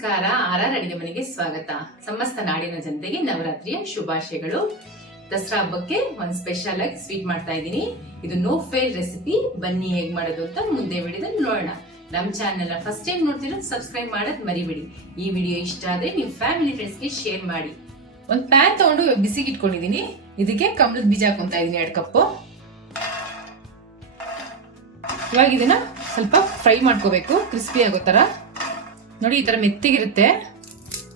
ನಮಸ್ಕಾರ. ಆರ್ಆರ್ ಅಡಿಗೆ ಮನೆಗೆ ಸ್ವಾಗತ. ಸಮಸ್ತ ನಾಡಿನ ಜನತೆಗೆ ನವರಾತ್ರಿಯ ಶುಭಾಶಯಗಳು. ದಸರಾ ಹಬ್ಬಕ್ಕೆ ಒಂದು ಸ್ಪೆಷಲ್ ಆಗಿ ಸ್ವೀಟ್ ಮಾಡ್ತಾ ಇದ್ದೀನಿ. ಇದು ನೋ ಫೇಲ್ ರೆಸಿಪಿ. ಬನ್ನಿ ಹೇಗ್ ಮಾಡೋದು ಅಂತ ಮುಂದೆ ವಿಡಿಯೋದಲ್ಲಿ ನೋಡೋಣ. ನಮ್ಮ ಚಾನೆಲ್ ಫಸ್ಟ್ ಟೈಮ್ ನೋಡ್ತಿರೋ ಸಬ್ಸ್ಕ್ರೈಬ್ ಮಾಡೋದು ಮರಿಬೇಡಿ. ಈ ವಿಡಿಯೋ ಇಷ್ಟ ಆದ್ರೆ ನೀವು ಫ್ಯಾಮಿಲಿ ಫ್ರೆಂಡ್ಸ್ಗೆ ಶೇರ್ ಮಾಡಿ. ಒಂದು ಪ್ಯಾನ್ ತಗೊಂಡು ಬಿಸಿಗೆ ಇಟ್ಕೊಂಡಿದೀನಿ. ಇದಕ್ಕೆ ಕಮಲದ ಬೀಜ ಹಾಕೊಂತಾ ಇದೀನಿ 2 ಕಪ್. ಇವಾಗ ಇದನ್ನ ಸ್ವಲ್ಪ ಫ್ರೈ ಮಾಡ್ಕೋಬೇಕು, ಕ್ರಿಸ್ಪಿ ಆಗೋ ತರ. ನೋಡಿ ಈ ತರ ಮೆತ್ತಗಿರುತ್ತೆ.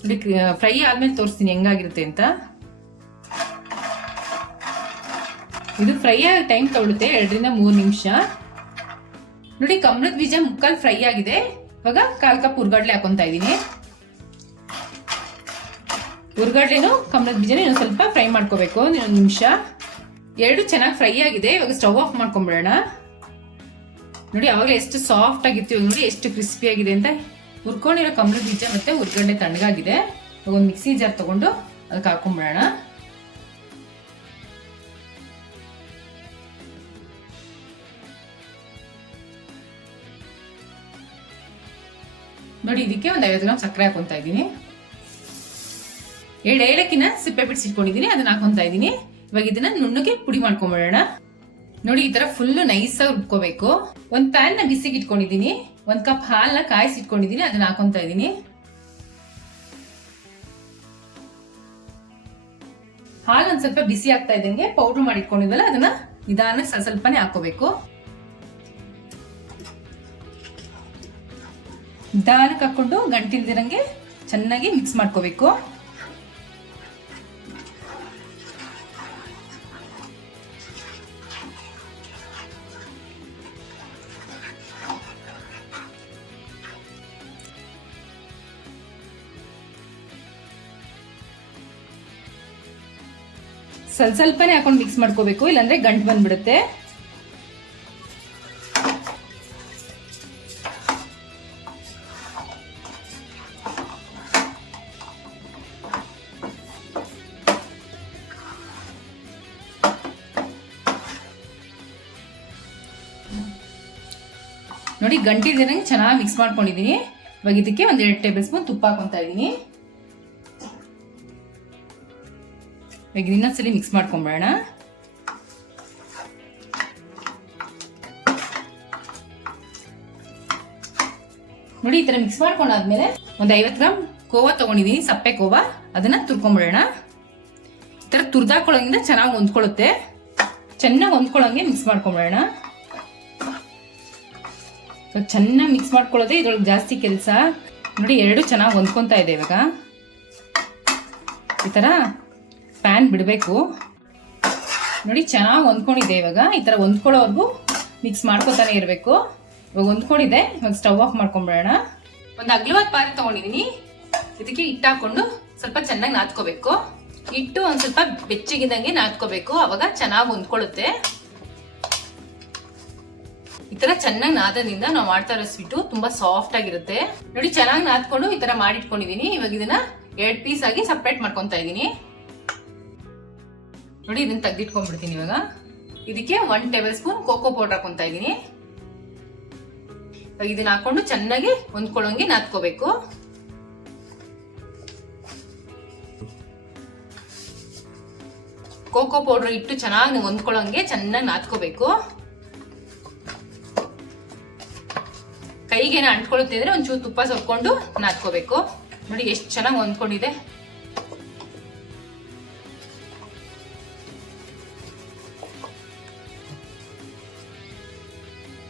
ನೋಡಿ ಫ್ರೈ ಆದ್ಮೇಲೆ ತೋರಿಸ್ತೀನಿ ಹೆಂಗಾಗಿರುತ್ತೆ ಅಂತ. ಇದು ಫ್ರೈ ಆಗ ಟೈಮ್ ತಗೊಳುತ್ತೆ 2 ರಿಂದ 3 ನಿಮಿಷ. ನೋಡಿ ಕಮಲದ ಬೀಜ ಮುಕ್ಕಾಲ್ ಫ್ರೈ ಆಗಿದೆ. ಇವಾಗ 1/4 ಕಪ್ ಹುರ್ಗಡ್ಲೆ ಹಾಕೊಂತಾ ಇದೀನಿ. ಹುರ್ಗಡ್ಲೆನು ಕಮಲದ ಬೀಜನ ಇನ್ನೊಂದು ಸ್ವಲ್ಪ ಫ್ರೈ ಮಾಡ್ಕೋಬೇಕು 1 ನಿಮಿಷ. 2 ಚೆನ್ನಾಗಿ ಫ್ರೈ ಆಗಿದೆ. ಇವಾಗ ಸ್ಟವ್ ಆಫ್ ಮಾಡ್ಕೊಂಡ್ಬಿಡೋಣ. ನೋಡಿ ಅವಾಗಲೇ ಎಷ್ಟು ಸಾಫ್ಟ್ ಆಗಿರ್ತೀವಿ, ನೋಡಿ ಎಷ್ಟು ಕ್ರಿಸ್ಪಿ ಆಗಿದೆ ಅಂತ. ಹುರ್ಕೊಂಡಿರೋ ಕಮಲದ ಬೀಜ ಮತ್ತೆ ಹುರ್ಗಡ್ಲೆ ತಣ್ಣಗಾಗಿದೆ. ಒಂದು ಮಿಕ್ಸಿ ಜಾರ್ ತಗೊಂಡು ಅದಕ್ಕೆ ಹಾಕೊಂಡ್ಬಿಡೋಣ. ನೋಡಿ ಇದಕ್ಕೆ ಒಂದು 50 ಗ್ರಾಮ್ ಸಕ್ಕರೆ ಹಾಕೊಂತಾ ಇದ್ದೀನಿ. 2 ಏಲಕ್ಕಿನ ಸಿಪ್ಪೆ ಬಿಡಿಸಿಟ್ಕೊಂಡಿದ್ದೀನಿ, ಅದನ್ನ ಹಾಕೊಂತಾ ಇದ್ದೀನಿ. ಇವಾಗ ಇದನ್ನ ನುಣ್ಣಗೆ ಪುಡಿ ಮಾಡ್ಕೊಂಡ್ಬಿಡೋಣ. ನೋಡಿ ಈ ತರ ಫುಲ್ ನೈಸ್ ಆಗಿ ರುಬ್ಕೋಬೇಕು. ಒಂದು ಪ್ಯಾನ್ ನ ಬಿಸಿಗೆ ಇಟ್ಕೊಂಡಿದ್ದೀನಿ. 1 ಕಪ್ ಹಾಲನ್ನ ಕಾಯಿಸಿ ಇಟ್ಕೊಂಡಿದ್ದೀನಿ, ಅದನ್ನ ಹಾಕೊಂತಾ ಇದ್ದೀನಿ. ಹಾಲು ಒಂದ್ ಸ್ವಲ್ಪ ಬಿಸಿ ಆಗ್ತಾ ಇದ್ದಂಗೆ ಪೌಡರ್ ಮಾಡಿ ಇಟ್ಕೊಂಡಿದ್ವಲ್ಲ ಅದನ್ನ ನಿಧಾನ ಸ್ವಲ್ಪನೇ ಹಾಕೋಬೇಕು. ನಿಧಾನಕ್ಕೆ ಹಾಕೊಂಡು ಗಂಟಿಲ್ದಿರಂಗೆ ಚೆನ್ನಾಗಿ ಮಿಕ್ಸ್ ಮಾಡ್ಕೋಬೇಕು. ಸ್ವಲ್ಪನೇ ಹಾಕೊಂಡು ಮಿಕ್ಸ್ ಮಾಡ್ಕೋಬೇಕು, ಇಲ್ಲಾಂದ್ರೆ ಗಂಟು ಬಂದ್ಬಿಡುತ್ತೆ. ನೋಡಿ ಗಂಟಿಲ್ದಿರಂಗೆ ಚೆನ್ನಾಗಿ ಮಿಕ್ಸ್ ಮಾಡ್ಕೊಂಡಿದ್ದೀನಿ. ಇವಾಗ ಇದಕ್ಕೆ 1 ಟೇಬಲ್ ಸ್ಪೂನ್ ತುಪ್ಪ ಹಾಕೊಂತಾ ಇದ್ದೀನಿ. ಈಗ ಇನ್ನೊಂದ್ಸಲಿ ಮಿಕ್ಸ್ ಮಾಡ್ಕೊಂಡ್ಬಿಡೋಣ. ನೋಡಿ ಈ ತರ ಮಿಕ್ಸ್ ಮಾಡ್ಕೊಂಡಾದ್ಮೇಲೆ ಒಂದು 50 ಗ್ರಾಮ್ ಕೋವಾ ತಗೊಂಡಿದೀನಿ, ಸಪ್ಪೆ ಕೋವಾ. ಅದನ್ನ ತುರ್ಕೊಂಡ್ಬಿಡೋಣ. ಈ ತರ ತುರ್ದಾಕೊಳ್ಳೋದ್ರಿಂದ ಚೆನ್ನಾಗಿ ಹೊಂದ್ಕೊಳ್ಳುತ್ತೆ. ಚೆನ್ನಾಗಿ ಹೊಂದ್ಕೊಳ್ಳೋಂಗೆ ಮಿಕ್ಸ್ ಮಾಡ್ಕೊಂಡ್ಬಿಡೋಣ. ಚೆನ್ನಾಗಿ ಮಿಕ್ಸ್ ಮಾಡ್ಕೊಳ್ಳೋದೇ ಇದ್ರೊಳಗೆ ಜಾಸ್ತಿ ಕೆಲಸ. ನೋಡಿ 2 ಚೆನ್ನಾಗಿ ಹೊಂದ್ಕೊಂತಾ ಇದೆ. ಇವಾಗ ಈ ತರ ಪ್ಯಾನ್ ಬಿಡಬೇಕು. ನೋಡಿ ಚೆನ್ನಾಗಿ ಹೊಂದ್ಕೊಂಡಿದೆ. ಇವಾಗ ಈ ತರ ಹೊಂದ್ಕೊಳ್ಳೋವರೆಗೂ ಮಿಕ್ಸ್ ಮಾಡ್ಕೊತಾನೆ ಇರಬೇಕು. ಇವಾಗ ಹೊಂದ್ಕೊಂಡಿದೆ. ಇವಾಗ ಸ್ಟವ್ ಆಫ್ ಮಾಡ್ಕೊಂಡ್ಬಿಡೋಣ. ಒಂದು ಅಗಲವಾದ ಪಾತ್ರೆ ತಗೊಂಡಿದೀನಿ. ಇದಕ್ಕೆ ಹಿಟ್ಟು ಹಾಕೊಂಡು ಸ್ವಲ್ಪ ಚೆನ್ನಾಗಿ ನಾದ್ಕೋಬೇಕು. ಹಿಟ್ಟು ಒಂದ್ ಸ್ವಲ್ಪ ಬೆಚ್ಚಗಿದಂಗೆ ನಾದ್ಕೋಬೇಕು, ಅವಾಗ ಚೆನ್ನಾಗಿ ಹೊಂದ್ಕೊಳ್ಳುತ್ತೆ. ಈ ತರ ಚೆನ್ನಾಗಿ ನಾದದಿಂದ ನಾವು ಮಾಡ್ತಾ ಇರೋ ಸ್ವೀಟು ತುಂಬಾ ಸಾಫ್ಟ್ ಆಗಿರುತ್ತೆ. ನೋಡಿ ಚೆನ್ನಾಗಿ ನಾದ್ಕೊಂಡು ಈ ತರ ಮಾಡಿಟ್ಕೊಂಡಿದೀನಿ. ಇವಾಗ ಇದನ್ನ 2 ಪೀಸ್ ಆಗಿ ಸಪ್ರೇಟ್ ಮಾಡ್ಕೊಂತಾ ಇದೀನಿ. ನೋಡಿ ಇದನ್ನ ತೆಗೆದಿಟ್ಕೊಂಡ್ಬಿಡ್ತೀನಿ. ಇವಾಗ ಇದಕ್ಕೆ 1 ಟೇಬಲ್ ಸ್ಪೂನ್ ಕೋಕೋ ಪೌಡರ್ ಹಾಕೊಂತಾ ಇದೀನಿ. ಇವಾಗ ಇದನ್ನ ಹಾಕೊಂಡು ಚೆನ್ನಾಗಿ ಹೊಂದ್ಕೊಳ್ಳೋಂಗೆ ನಾದ್ಕೋಬೇಕು. ಕೋಕೋ ಪೌಡರ್ ಇಟ್ಟು ಚೆನ್ನಾಗಿ ಹೊಂದ್ಕೊಳ್ಳೋಂಗೆ ಚೆನ್ನಾಗಿ ನಾದ್ಕೋಬೇಕು. ಕೈಗೇನ ಅಂಟ್ಕೊಳ್ಳುತ್ತೆ ಅಂದ್ರೆ ಒಂಚೂರು ತುಪ್ಪ ಸೊಟ್ಕೊಂಡು ನಾದ್ಕೋಬೇಕು. ನೋಡಿ ಎಷ್ಟು ಚೆನ್ನಾಗಿ ಹೊಂದ್ಕೊಂಡಿದೆ.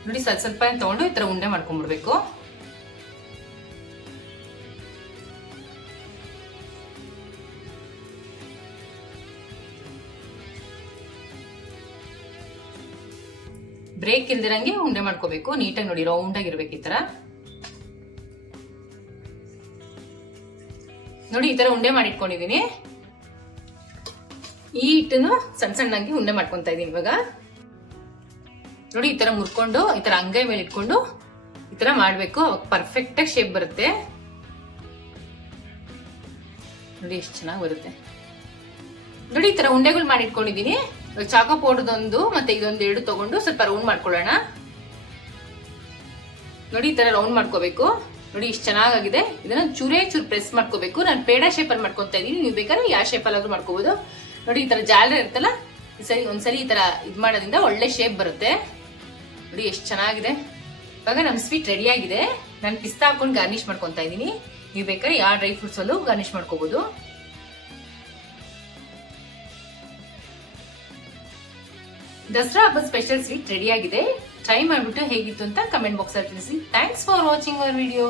ನೋಡಿ ಸ್ವಲ್ಪ ತಗೊಂಡು ಈ ತರ ಉಂಡೆ ಮಾಡ್ಕೊಂಡ್ಬಿಡ್ಬೇಕು. ಬ್ರೇಕ್ ಇಲ್ದಿರಂಗೆ ಉಂಡೆ ಮಾಡ್ಕೋಬೇಕು. ನೀಟಾಗಿ ನೋಡಿ ರೌಂಡ್ ಆಗಿರ್ಬೇಕು ಈ ತರ. ನೋಡಿ ಈ ತರ ಉಂಡೆ ಮಾಡಿಟ್ಕೊಂಡಿದೀನಿ. ಈ ಹಿಟ್ಟನ್ನು ಸಣ್ಣ ಸಣ್ಣಾಗಿ ಉಂಡೆ ಮಾಡ್ಕೊಂತಾ ಇದೀನಿ. ಇವಾಗ ನೋಡಿ ಈ ತರ ಮುರ್ಕೊಂಡು ಈ ತರ ಅಂಗೈ ಮೇಲೆ ಇಟ್ಕೊಂಡು ಈ ತರ ಮಾಡ್ಬೇಕು. ಅವಾಗ ಪರ್ಫೆಕ್ಟ್ ಆಗಿ ಶೇಪ್ ಬರುತ್ತೆ. ನೋಡಿ ಎಷ್ಟು ಚೆನ್ನಾಗಿ ಬರುತ್ತೆ. ನೋಡಿ ಈ ತರ ಉಂಡೆಗಳು ಮಾಡಿ ಇಟ್ಕೊಂಡಿದೀನಿ. ಚಾಕೋ ಪೌಡರ್ದೊಂದು ಮತ್ತೆ ಇದೊಂದು 2 ತಗೊಂಡು ಸ್ವಲ್ಪ ರೌಂಡ್ ಮಾಡ್ಕೊಳ್ಳೋಣ. ನೋಡಿ ಈ ತರ ರೌಂಡ್ ಮಾಡ್ಕೋಬೇಕು. ನೋಡಿ ಇಷ್ಟು ಚೆನ್ನಾಗಿದೆ. ಇದನ್ನ ಚೂರೇ ಚೂರು ಪ್ರೆಸ್ ಮಾಡ್ಕೋಬೇಕು. ನಾನು ಪೇಡ ಶೇಪಲ್ಲಿ ಮಾಡ್ಕೊತಾ ಇದೀನಿ, ನೀವು ಬೇಕಾದ್ರೆ ಯಾವ ಶೇಪಲ್ಲಾದ್ರೂ ಮಾಡ್ಕೋಬಹುದು. ನೋಡಿ ಈ ತರ ಜಾಲರಿ ಇರುತ್ತಲ್ಲ, ಒಂದ್ಸರಿ ಈ ತರ ಇದ್ ಮಾಡೋದ್ರಿಂದ ಒಳ್ಳೆ ಶೇಪ್ ಬರುತ್ತೆ. ನೋಡಿ ಎಷ್ಟು ಚೆನ್ನಾಗಿದೆ. ಇವಾಗ ನಮ್ ಸ್ವೀಟ್ ರೆಡಿ ಆಗಿದೆ. ನಾನು ಪಿಸ್ತಾ ಹಾಕೊಂಡು ಗಾರ್ನಿಶ್ ಮಾಡ್ಕೊತಾ ಇದೀನಿ. ನೀವು ಬೇಕಾದ್ರೆ ಯಾವ ಡ್ರೈ ಫ್ರೂಟ್ಸ್ ಅಲ್ಲೂ ಗಾರ್ನಿಶ್ ಮಾಡ್ಕೋಬಹುದು. ದಸರಾ ಹಬ್ಬದ ಸ್ಪೆಷಲ್ ಸ್ವೀಟ್ ರೆಡಿ ಆಗಿದೆ. ಟ್ರೈ ಮಾಡ್ಬಿಟ್ಟು ಹೇಗಿತ್ತು ಅಂತ ಕಮೆಂಟ್ ಬಾಕ್ಸ್ ಅಲ್ಲಿ ತಿಳಿಸಿ. Thanks for watching our video.